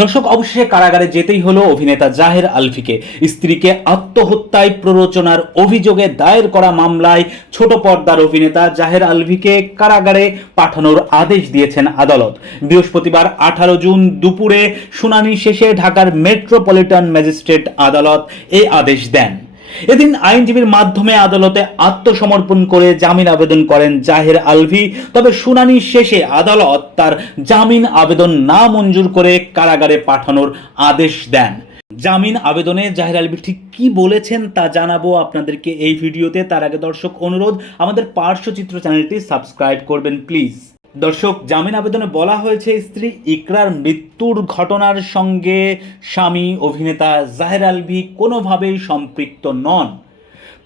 দর্শক, অবশেষে কারাগারে যেতেই হলো অভিনেতা জাহের আলভিকে। স্ত্রীকে আত্মহত্যায় প্ররোচনার অভিযোগে দায়ের করা মামলায় ছোট পর্দার অভিনেতা জাহের আলভিকে কারাগারে পাঠানোর আদেশ দিয়েছেন আদালত। বৃহস্পতিবার 18 জুন দুপুরে শুনানি শেষে ঢাকার মেট্রোপলিটন ম্যাজিস্ট্রেট আদালত এই আদেশ দেন। এদিন আইনজীবীর মাধ্যমে আদালতে আত্মসমর্পণ করে জামিন আবেদন করেন জাহের আলভি। তবে শুনানি শেষে আদালত তার জামিন আবেদন না মঞ্জুর করে কারাগারে পাঠানোর আদেশ দেন। জামিন আবেদনে জাহের আলভি ঠিক কি বলেছেন তা জানাবো আপনাদেরকে এই ভিডিওতে। তার আগে দর্শক অনুরোধ, আমাদের পার্শ্বচিত্র চ্যানেলটি সাবস্ক্রাইব করবেন প্লিজ। দর্শক, জামিন আবেদনে বলা হয়েছে স্ত্রী ইকরার মৃত্যুর ঘটনার সঙ্গে স্বামী অভিনেতা জাহের আলভি কোনোভাবেই সম্পৃক্ত নন।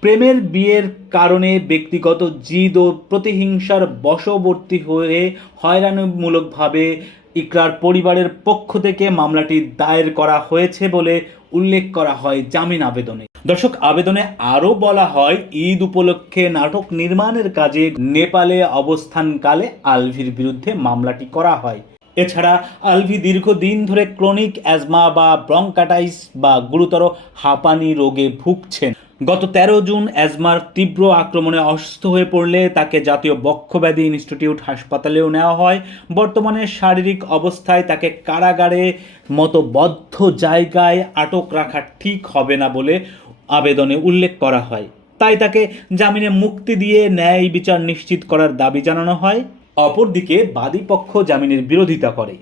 প্রেমের বিয়ের কারণে ব্যক্তিগত জিদ ও প্রতিহিংসার বশবর্তী হয়ে হয়রানিমূলকভাবে ইকরার পরিবারের পক্ষ থেকে মামলাটি দায়ের করা হয়েছে বলে উল্লেখ করা হয় জামিন আবেদনে। দর্শক, আবেদনে আরও বলা হয় ঈদ উপলক্ষে নাটক নির্মাণের কাজে নেপালে অবস্থানকালে আলভির বিরুদ্ধে মামলাটি করা হয়। এছাড়া আলভি দীর্ঘদিন ধরে ক্রনিক অ্যাজমা বা ব্রঙ্কাটাইটিস বা গুরুতর হাঁপানি রোগে ভুগছেন। গত 13 জুন অ্যাজমার তীব্র আক্রমণে অসুস্থ হয়ে পড়লে তাকে জাতীয় বক্ষব্যাধি ইনস্টিটিউট হাসপাতালেও নেওয়া হয়। বর্তমানে শারীরিক অবস্থায় তাকে কারাগারে মতো বদ্ধ জায়গায় আটক রাখা ঠিক হবে না বলে আবেদনে উল্লেখ করা হয়। তাই তাকে জামিনে মুক্তি দিয়ে ন্যায় বিচার নিশ্চিত করার দাবি জানানো হয়। অপরদিকে বাদীপক্ষ জামিনের বিরোধিতা করে।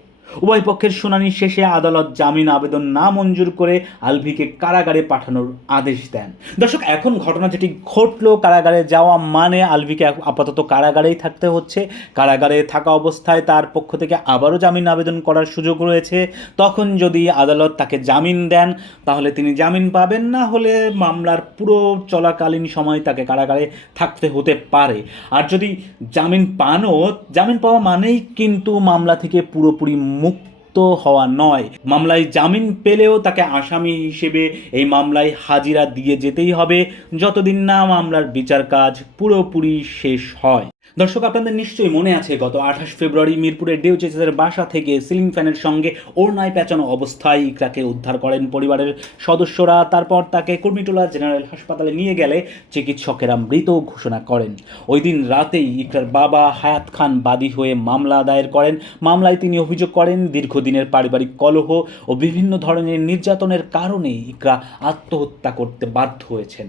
উভয় পক্ষের শুনানি শেষে আদালত জামিন আবেদন না মঞ্জুর করে আলভিকে কারাগারে পাঠানোর আদেশ দেন। দর্শক, এখন ঘটনা যেটি ঘটলো, কারাগারে যাওয়া মানে আলভিকে আপাতত কারাগারেই থাকতে হচ্ছে। কারাগারে থাকা অবস্থায় তার পক্ষ থেকে আবারও জামিন আবেদন করার সুযোগ রয়েছে। তখন যদি আদালত তাকে জামিন দেন তাহলে তিনি জামিন পাবেন, না হলে মামলার পুরো চলাকালীন সময় তাকে কারাগারে থাকতে হতে পারে। আর যদি জামিন পাওয়া মানেই কিন্তু মামলা থেকে পুরোপুরি মুক্ত হওয়া নয়। মামলায় জামিন পেলেও তাকে আসামি হিসেবে এই মামলায় হাজিরা দিয়ে যেতেই হবে যতদিন না মামলার বিচার কাজ পুরোপুরি শেষ হয়। দর্শক, আপনাদের নিশ্চয়ই মনে আছে গত 28 ফেব্রুয়ারি মিরপুরের ডেউচেসের বাসা থেকে সিলিং ফ্যানের সঙ্গে ওড়নায় পেঁচানো অবস্থায় ইকরাকে উদ্ধার করেন পরিবারের সদস্যরা। তারপর তাকে কুর্মিটোলা জেনারেল হাসপাতালে নিয়ে গেলে চিকিৎসকেরা মৃত ঘোষণা করেন। ওই দিন রাতেই ইকরার বাবা হায়াত খান বাদী হয়ে মামলা দায়ের করেন। মামলায় তিনি অভিযোগ করেন দীর্ঘদিনের পারিবারিক কলহ ও বিভিন্ন ধরনের নির্যাতনের কারণে ইকরা আত্মহত্যা করতে বাধ্য হয়েছেন।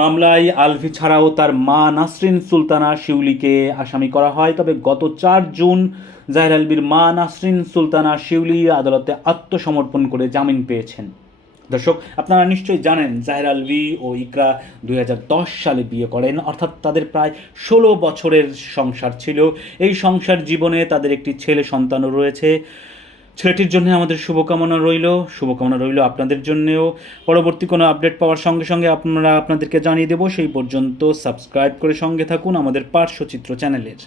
মামলায় আলভি ছাড়াও তার মা নাসরিন সুলতানা শিউলিকে আসামি করা হয়। তবে গত 4 জুন জাহের আলভির মা নাসরিন সুলতানা শিউলি আদালতে আত্মসমর্পণ করে জামিন পেয়েছেন। দর্শক, আপনারা নিশ্চয়ই জানেন জাহের আলভি ও ইকরা 2010 সালে বিয়ে করেন, অর্থাৎ তাদের প্রায় 16 বছরের সংসার ছিল। এই সংসার জীবনে তাদের একটি ছেলে সন্তানও রয়েছে। ছেলেটির জন্য আমাদের শুভকামনা রইল আপনাদের জন্যেও। পরবর্তী কোনো আপডেট পাওয়ার সঙ্গে সঙ্গে আপনাদেরকে জানিয়ে দেব। সেই পর্যন্ত সাবস্ক্রাইব করে সঙ্গে থাকুন আমাদের পার্শ্বচিত্র চ্যানেলের।